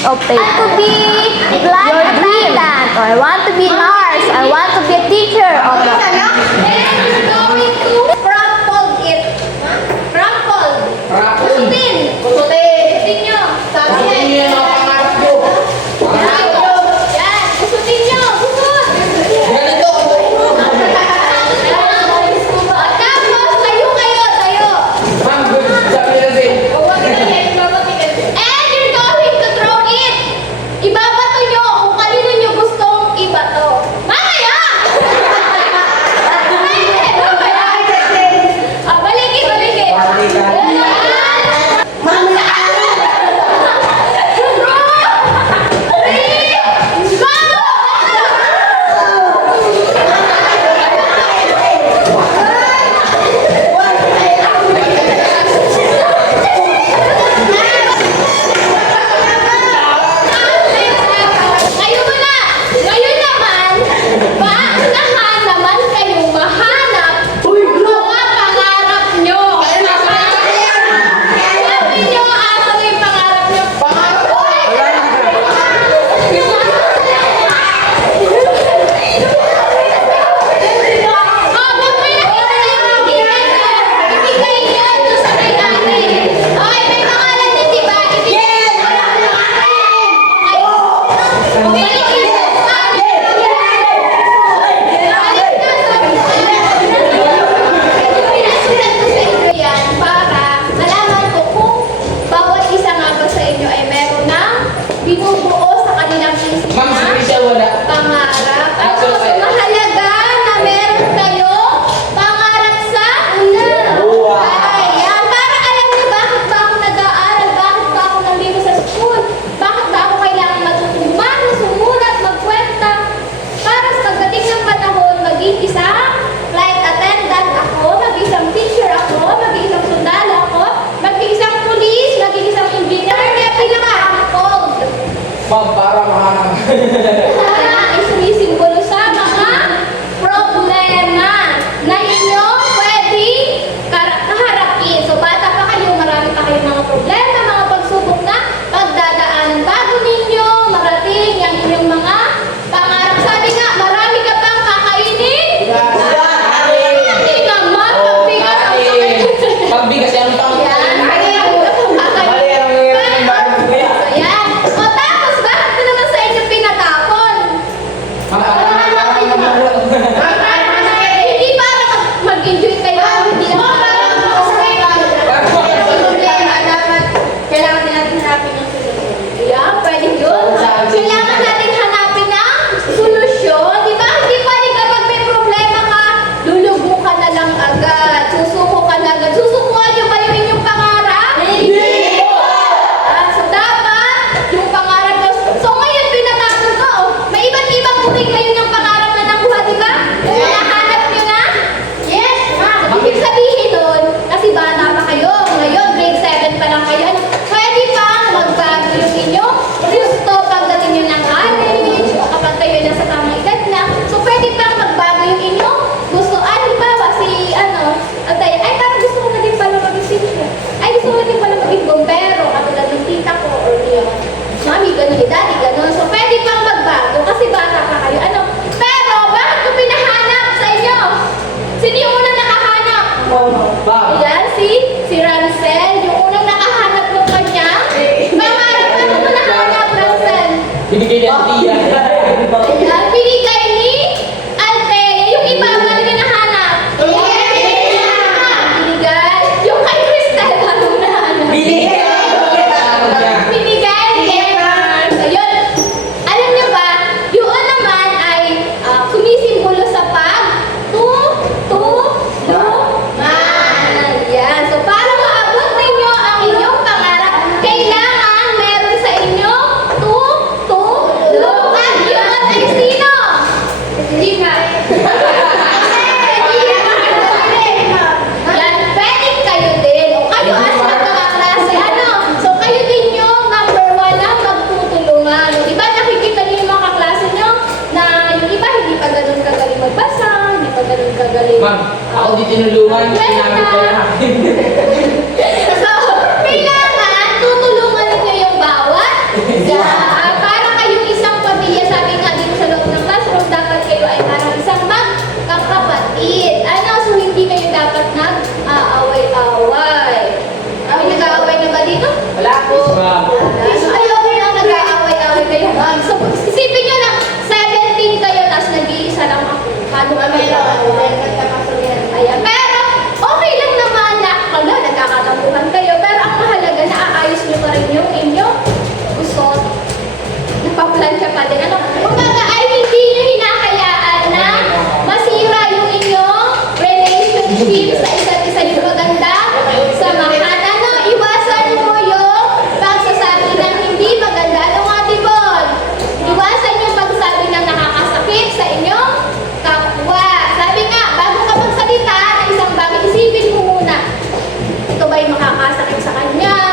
piece of paper. I want to be flight attendant, or I want to be nurse, I want to be a teacher. And you're going to crumple it. Crumple. Kusutin. Kusutin nyo. Sabi niya. Yan. Kusutin nyo. Kusut. Tapos, tayo kayo. Tayo. And you're going to throw it. Ibabato nyo kung kanino nyo gustong ibato. Mamaya! Balikin, balikin. Ngayon na! Ngayon naman, paandahan naman kayong mahanap mga pangarap nyo. Sabi nyo, ano yung pangarap nyo? Huwag pinakita yung ibigay nyo doon sa may-ari. Okay, may pangalan din, diba? Ibigay yan para malaman ko kung bawat isa nga ba sa inyo ay meron ng binubuo sa kanilang isipan pangarap. At so, mahalaga na meron kayo pangarap sa buhay. Yan. Para alam niyo bakit ba ako nag-aaral, bakit ba ako nandito sa school, bakit ba ako kailangan matutunan, sumulat, magkwenta. Para sa pagdating ng panahon, maging isang flight attendant ako, maging isang teacher ako, maging isang sundalo ako, maging isang police, maging isang engineer, kaya pinaka-angkog. Para mahanap. Ay sumisimbolo sa mga problema na inyong pwedeng kaharapin. So, bata pa kayo, marami pa kayong mga problema, mga pagsubok na pagdadaanan bago ninyo marating yung inyong mga pangarap. Sabi nga, marami ka pang kakainin. Hindi naman, pagbigas ang sakit. Pagbigas yan pang. Yan, kaya Ayan. O tapos, bakit ko naman sa inyo pinatapon? Hindi para mag-enjoy kayo. Hindi lang para problema. Dapat, kailangan din natin hanapin yung solusyon. Yeah, pwede yun. Kailangan natin hanapin ang solusyon. Di ba? Hindi pwede kapag may problema ka, lulugo ka na lang agad. Susuko ka na agad. Susukuhan nyo ba yung inyong pangarap? Hindi! So dapat, yung pangarap ko. So ngayon, pinatapos ko. May iba't ibang uri kayo ng pangarap na nakuha, di ba? Nahanap nyo na? Yes! Ibig sabihin nun, kasi bata pa kayo. Ngayon, grade 7 pa lang kayo. Pwede pang magbago yung inyong gusto pagdating nyo ng college o kapag kayo nasa tamang edad na. So pwede pang magbago yung inyong gusto. Halimbawa, si Atay, ay parang gusto ko na din pala maging teacher. Ay gusto ko na din pala maging bombero. Katulad ng tita ko or niya. Mami, gano'n ni daddy, gano'n. So pwede pang magbago kasi bata pa kayo. Pero bakit ko pinahanap sa inyo? Sino yung unang nakahanap? Ayan, si Rancel. Yung unang nakahanap ng kanya. Pangarap pa ito nahanap, Rancel. Binigay niya ang tiya. Ayan, binigay ni Althea. Yung iba, ano yung nahanap? Binigay. Yung kay Cristel, anong nahanap? Binigay. Ayun. Alam niyo ba, yun naman ay sumisimbolo sa pagtutulungan. Yan. So, para maabot ninyo ang inyong pangarap, kailangan meron sa inyo tutulungan. Yun ay sino? Hindi ba? Yan, pwede kayo din. O kayo as na mga klase. So, kayo din yung number 1 na magtutulungan. Di ba nakikita niyo yung mga kaklase nyo na yung iba hindi pa ganun kagaling magbasa, hindi pa ganun kagaling. Ma'am, ako di tinulungan. Sinamit ko lahat. So, kailangan tutulungan niyo yung bawat isa. makakasakit sa kanya.